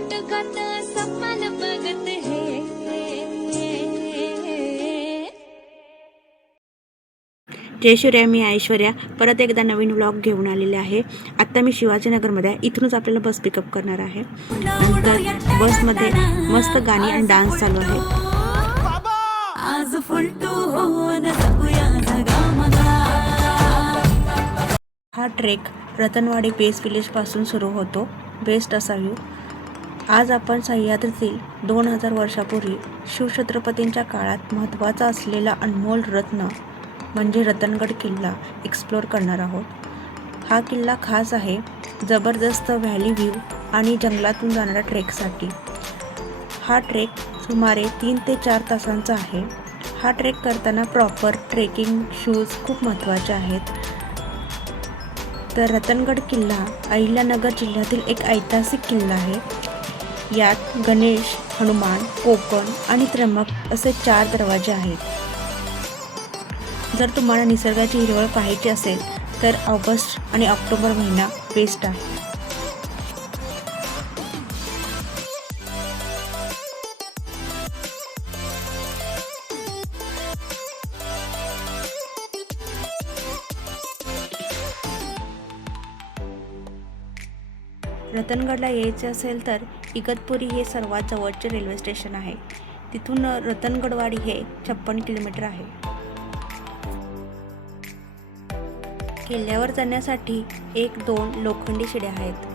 फाटकात सपन बघत हे. जय शिवराय, मी ऐश्वर्या परत एकदा नवीन व्लॉग घेऊन आलेले आहे. आत्ता मी शिवाजीनगरमध्ये आहे. इथूनच आपल्याला बस पिकअप करणार आहे. नंतर बसमध्ये मस्त गाणी आणि डान्स चालू आहे. हा ट्रेक रतनवाडी बेस विलेजपासून सुरू होतो. बेस्ट असा व्ह्यू. आज आपण सह्याद्रीतील 2000 वर्षापूर्वी शिवछत्रपतींच्या काळात महत्त्वाचा असलेला अनमोल रत्न म्हणजे रतनगड किल्ला एक्सप्लोअर करणार आहोत. हा किल्ला खास आहे जबरदस्त व्हॅली व्ह्यू आणि जंगलातून जाणाऱ्या ट्रेकसाठी. हा ट्रेक सुमारे 3 ते 4 तासांचा आहे. हा ट्रेक करताना प्रॉपर ट्रेकिंग शूज खूप महत्त्वाचे आहेत. तर रतनगड किल्ला अहिल्यानगर जिल्ह्यातील एक ऐतिहासिक किल्ला आहे. यात गणेश, हनुमान, कोकण आणि त्र्यंबक असे 4 दरवाजे आहेत. जर तुम्हाला निसर्गाची हिरवळ पाहायची असेल तर ऑगस्ट आणि ऑक्टोबर महिना बेस्ट आहे. रतनगडला यायचे असेल तर इगतपुरी हे सर्वात जवळचे रेल्वे स्टेशन आहे. तिथून रतनगडवाडी हे 56 किलोमीटर आहे. किल्ल्यावर जाण्यासाठी 1-2 लोखंडी शिड्या आहेत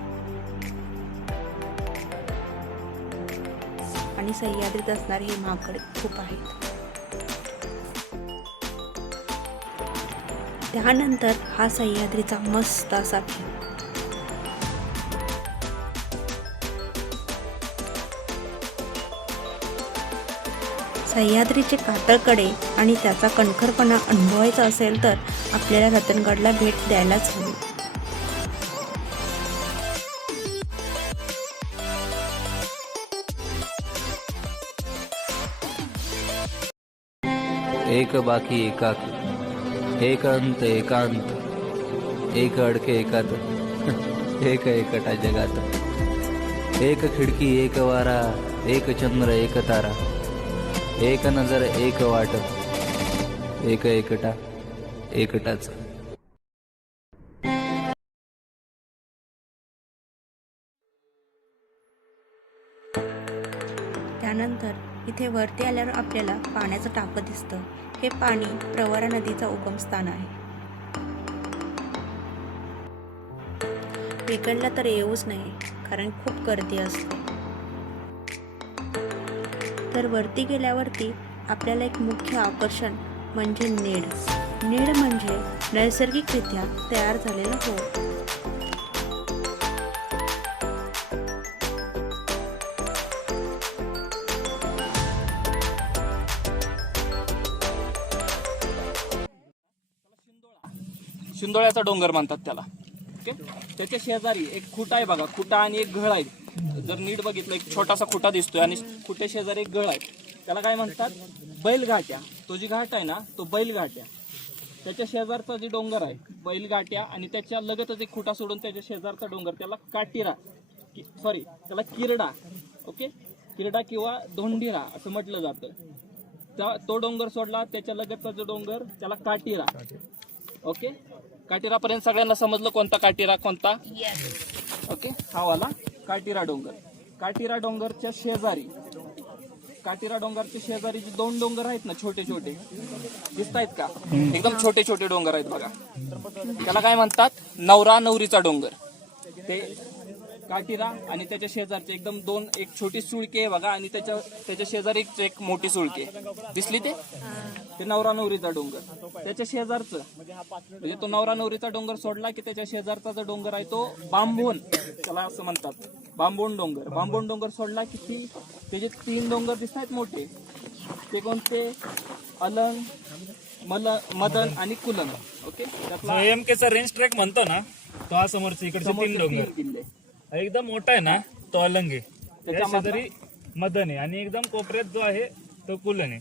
आणि सह्याद्रीत असणारे हे माकड खूप आहेत. त्यानंतर हा सह्याद्रीचा मस्त असा व्ह्यू. सह्याद्रीचे कातळकडे आणि त्याचा कणखरपणा अनुभवायचा असेल तर आपल्याला रतनगडला भेट द्यायलाच हवी. एक बाकी एकाकी, एक अंत एकांत, एक अडके एकात, एक एकटा जगात. एक खिडकी एक वारा, एक चंद्र एक तारा, एक नजर एक वाट, एक एकटा एकटाच. त्यानंतर इथे वरती आल्यावर आपल्याला पाण्याचं टाकं दिसतं. हे पाणी प्रवरा नदीचा उगमस्थान आहे. इकडला तर येऊच नाही कारण खूप गर्दी असते. तर वरती गेल्यावरती आपल्याला एक मुख्य आकर्षण म्हणजे नेड. नेड म्हणजे नैसर्गिकरित्या तयार झालेला होळ. शिंदोळ्याचा डोंगर म्हणतात त्याला. ओके, त्याच्या शेजारी एक खुटा आहे बघा, खुटा आणि एक घळ आहे. जर नीट बघितलं एक छोटासा खुटा दिसतोय आणि खुट्या शेजारी एक घळ आहे. त्याला काय म्हणतात? बैलघाट्या. तो जी घाट आहे ना तो बैलघाट्या. त्याच्या शेजारचा जे डोंगर आहे बैलघाट्या आणि त्याच्या लगतच एक खुटा सोडून त्याच्या शेजारचा डोंगर त्याला काटिरा, सॉरी त्याला किरडा. ओके, किरडा किंवा धोंडिरा असं म्हटलं जातं. तो डोंगर सोडला त्याच्या लगतचा जो डोंगर त्याला काटिरा. ओके, काटिरापर्यंत सगळ्यांना समजलं कोणता काटिरा कोणता? ओके, हा वाला काटिरा डोंगर. काटिरा डोंगरच्या शेजारी, काटिरा डोंगरच्या शेजारी जे 2 डोंगर आहेत ना छोटे छोटे दिसत आहेत का? एकदम छोटे छोटे डोंगर आहेत बघा. त्याला काय म्हणतात? नवरा नवरीचा डोंगर. ते काटिरा आणि त्याच्या शेजारचे एकदम 2, एक छोटी सुळकी आहे बघा आणि त्याच्या शेजारी एक मोठी सुळकी आहे. दिसली ते नवरा नवरीचा डोंगर. त्याच्या शेजारचं म्हणजे तो नवरा नवरीचा डोंगर सोडला की त्याच्या शेजारचा जो डोंगर आहे तो बांबोन, त्याला असं म्हणतात बांबोन डोंगर. बांबोन डोंगर सोडला की त्याचे 3 डोंगर दिसत आहेत मोठे. ते कोणते? अलंग, मदन आणि कुलन. ओके, त्यातला एमकेचा रेंज ट्रॅक म्हणतो ना तो हा समोरचे इकडचे 3 डोंगर. किल्ले एकदम मोठा आहे ना तो अलंग आहे, त्याच्या शेजारी मदन आहे आणि एकदम कोपऱ्यात जो आहे तो कुलन आहे.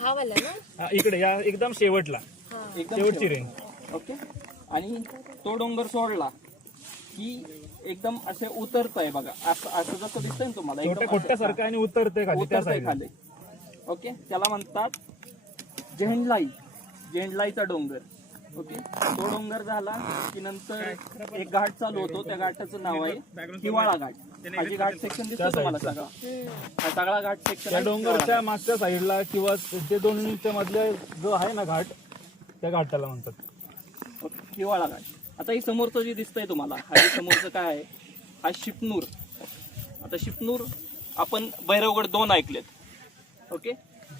हा वाला ना? इकडे या एकदम शेवटला शेवटची रेंज. ओके, आणि तो डोंगर सोडला की एकदम असे उतरत आहे बघा, असं असं जसं दिसतंय ना तुम्हाला छोट्या खोट्यासारखं आणि उतरते खाली त्या उतरतंय साईड. खाली. ओके, त्याला म्हणतात झेंडलाईचा डोंगर. ओके, तो डोंगर झाला की नंतर एक घाट चालू होतो, त्या घाटाचं नाव आहे हिवाळा घाट. हा जे घाट सेक्शन दिसतो तुम्हाला सगळा, हा सगळा घाट त्या सेक्शन डोंगरच्या मागच्या साईडला किंवा ते दोन्हीच्या मधल्या जो आहे ना घाट, त्या घाटाला म्हणतात. हिवाळा घाट. आता ही समोरचं जे दिसतंय तुम्हाला, हा जे समोरचं काय आहे, हा शिपनूर. आता शिपनूर आपण भैरवगड 2 ऐकलेत. ओके,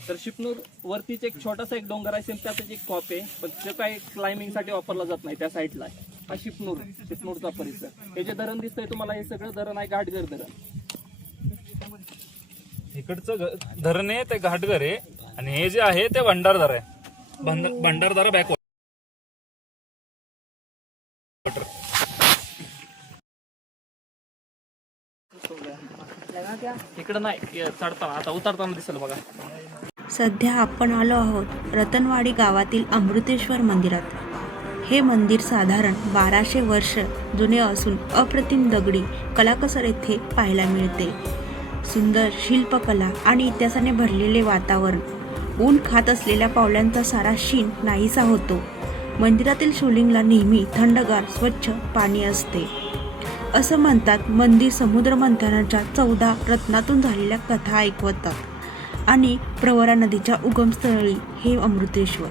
तर शिपनूर वरतीच एक छोटासा एक डोंगर आहे, त्यातच एक कॉप आहे, पण ते काय क्लाइम्बिंगसाठी वापरला जात नाही, त्या साईडला आहे. हा शिपनूरचा परिसर. हे जे धरण दिसतंय तुम्हाला, हे सगळं धरण आहे घाटघर धरण. इकडचं धरण आहे ते घाटघर आहे आणि हे जे आहे ते भंडारदरा आहे. भंडारदरा बॅकवॉटर. इकडं नाही चढताना, आता उतरताना दिसेल बघा. सध्या आपण आलो आहोत रतनवाडी गावातील अमृतेश्वर मंदिरात. हे मंदिर साधारण 1200 वर्ष जुने असून अप्रतिम दगडी कलाकसर येथे पाहायला मिळते. सुंदर शिल्पकला आणि इतिहासाने भरलेले वातावरण. ऊन खात असलेल्या पावलांचा सारा शीण नाहीसा होतो. मंदिरातील शिवलिंगला नेहमी थंडगार स्वच्छ पाणी असते. असं म्हणतात, मंदिर समुद्र मंथनाच्या 14 रत्नातून झालेल्या कथा ऐकवतात आणि प्रवरा नदीच्या उगमस्थळी हे अमृतेश्वर.